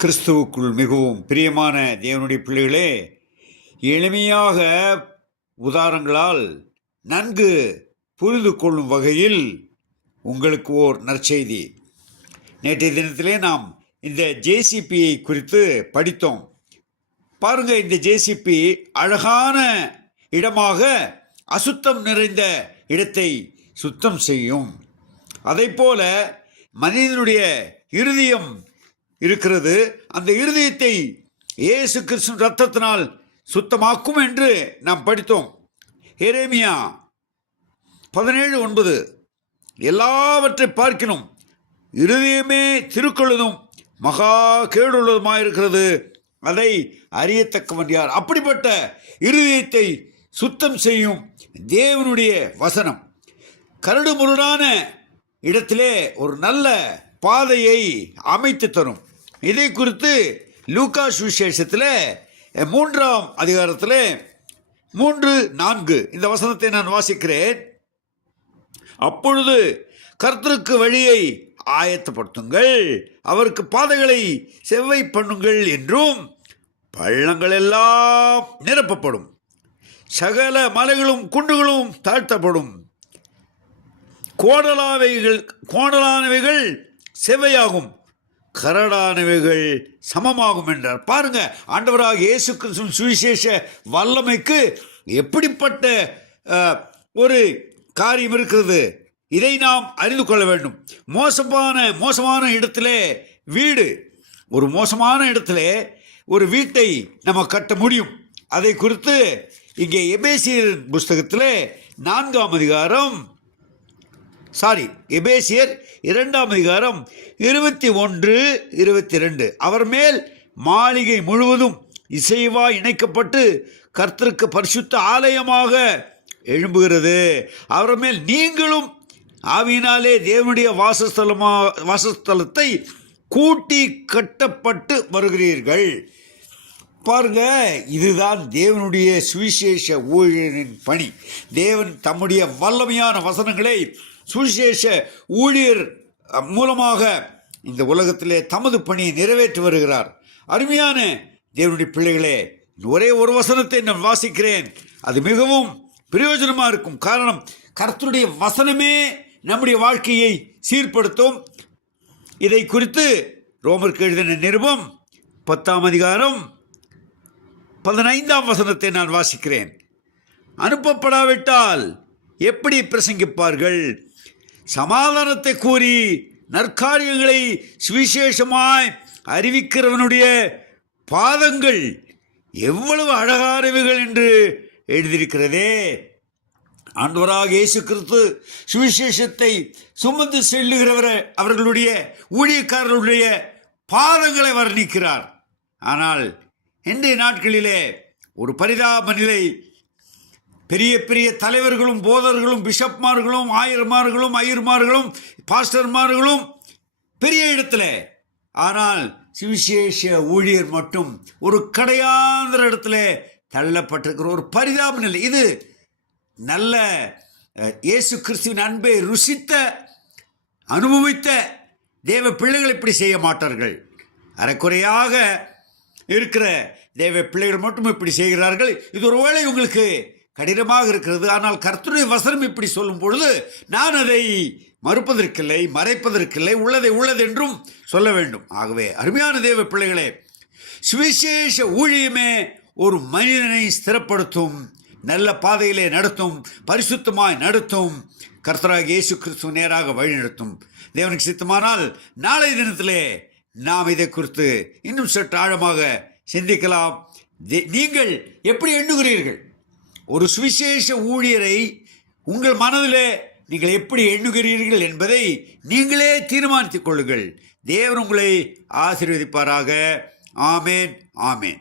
கிறிஸ்துவுக்குள் மிகவும் பிரியமான தேவனுடைய பிள்ளைகளே, எளிமையாக உதாரணங்களால் நன்கு புரிந்து கொள்ளும் வகையில் உங்களுக்கு ஓர் நற்செய்தி. நேற்றைய தினத்திலே நாம் இந்த ஜேசிபியை குறித்து படித்தோம். பாருங்க, இந்த ஜேசிபி அழகான இடமாக அசுத்தம் நிறைந்த இடத்தை சுத்தம் செய்யும். அதை போல மனிதனுடைய இருதயம் இருக்கிறது. அந்த இருதயத்தை இயேசு கிறிஸ்து ரத்தத்தினால் சுத்தமாக்கும் என்று நாம் படித்தோம். எரேமியா 17:9 எல்லாவற்றை பார்க்கணும், இருதயமே திருக்கொள்ளுதும் மகா கேடுள்ளதுமாயிருக்கிறது, அதை அறியத்தக்கவன் யார்? அப்படிப்பட்ட இருதயத்தை சுத்தம் செய்யும் தேவனுடைய வசனம் கரடு முரடான இடத்திலே ஒரு நல்ல பாதையை அமைத்து தரும். இதை குறித்து லூக்கா சுவிசேஷத்தில் 3ஆம் அதிகாரத்தில் 3:4 இந்த வசனத்தை நான் வாசிக்கிறேன். அப்பொழுது கர்த்தருக்கு வழியை ஆயத்தப்படுத்துங்கள், அவருக்கு பாதைகளை செவ்வை பண்ணுங்கள் என்றும், பள்ளங்கள் எல்லாம் நிரப்பப்படும், சகல மலைகளும் குண்டுகளும் தாழ்த்தப்படும், கோணலானவைகள் செவ்வையாகும், கரடானவைகள் சமமாகும் என்றார். பாருங்க, ஆண்டவராக இயேசு கிறிஸ்துவின் சுவிசேஷ வல்லமைக்கு எப்படிப்பட்ட ஒரு காரியம் இருக்கிறது, இதை நாம் அறிந்து கொள்ள வேண்டும். மோசமான இடத்திலே வீடு, ஒரு மோசமான இடத்திலே ஒரு வீட்டை நம்ம கட்ட முடியும். அதை குறித்து இங்கே எபேசியர் புஸ்தகத்தில் 4ஆம் அதிகாரம் எபேசியர் 2ஆம் அதிகாரம் 21-22 அவர் மேல் மாளிகை முழுவதும் இசைவாய் இணைக்கப்பட்டு கர்த்தருக்கு பரிசுத்த ஆலயமாக எழும்புகிறது. அவர் மேல் நீங்களும் ஆவியினாலே தேவனுடைய வாசஸ்தலத்தை கூட்டி கட்டப்பட்டு வருகிறீர்கள். பாருங்க, இதுதான் தேவனுடைய சுவிசேஷ ஊழியரின் பணி. தேவன் தம்முடைய வல்லமையான வசனங்களை சுவிசேஷ ஊழியர் மூலமாக இந்த உலகத்திலே தமது பணியை நிறைவேற்றி வருகிறார். அருமையான தேவனுடைய பிள்ளைகளே, ஒரே ஒரு வசனத்தை நான் வாசிக்கிறேன், அது மிகவும் பிரயோஜனமாக இருக்கும். காரணம், கர்த்தருடைய வசனமே நம்முடைய வாழ்க்கையை சீர்படுத்தும். இதை குறித்து ரோமருக்கு எழுதின நிருபம் 10ஆம் அதிகாரம் 15ஆம் வசனத்தை நான் வாசிக்கிறேன். அனுப்பப்படாவிட்டால் எப்படி பிரசங்கிப்பார்கள்? சமாதானத்தை கூறி நற்காரியங்களை சுவிசேஷமாய் அறிவிக்கிறவனுடைய பாதங்கள் எவ்வளவு அழகானவைகள் என்று எழுதியிருக்கிறதே. ஆண்டவராக இயேசு கிறிஸ்து சுவிசேஷத்தை சுமந்து செல்லுகிறவர் அவர்களுடைய ஊழியக்காரர்களுடைய பாதங்களை வர்ணிக்கிறார். ஆனால் இன்றைய நாட்களிலே ஒரு பரிதாப நிலை, பெரிய பெரிய தலைவர்களும் போதர்களும் பிஷப்மார்களும் ஐயர்மார்களும் பாஸ்டர்மார்களும் பெரிய இடத்துல, ஆனால் சுவிசேஷ ஊழியர் மட்டும் ஒரு கடையாந்திர இடத்துல தள்ளப்பட்டிருக்கிற ஒரு பரிதாப நிலை. இது நல்ல இயேசு கிறிஸ்துவின் அன்பை ருசித்த அனுபவித்த தேவ பிள்ளைகள் இப்படி செய்ய மாட்டார்கள். அரைக்குறையாக இருக்கிற தேவ பிள்ளைகள் மட்டும் இப்படி செய்கிறார்கள். இது ஒருவேளை உங்களுக்கு கடினமாக இருக்கிறது. ஆனால் கர்த்தருடைய வசனம் இப்படி சொல்லும் பொழுது நான் அதை மறுப்பதற்கில்லை, மறைப்பதற்கில்லை, உள்ளதை உள்ளதென்றும் சொல்ல வேண்டும். ஆகவே அருமையான தேவ பிள்ளைகளே, சுவிசேஷ ஊழியமே ஒரு மனிதனை ஸ்திரப்படுத்தும், நல்ல பாதையிலே நடத்தும், பரிசுத்தமாய் நடத்தும், கர்த்தராக இயேசு கிறிஸ்துவ நேராக வழி நடத்தும். தேவனுக்கு சித்தமானால் நாளை தினத்திலே நாம் இதை குறித்து இன்னும் சற்று ஆழமாக சிந்திக்கலாம். நீங்கள் எப்படி எண்ணுகிறீர்கள்? ஒரு சுவிசேஷ ஊழியரை உங்கள் மனதிலே நீங்கள் எப்படி எண்ணுகிறீர்கள் என்பதை நீங்களே தீர்மானித்துக் கொள்ளுங்கள். தேவன் உங்களை ஆசீர்வதிப்பாராக. ஆமேன், ஆமேன்.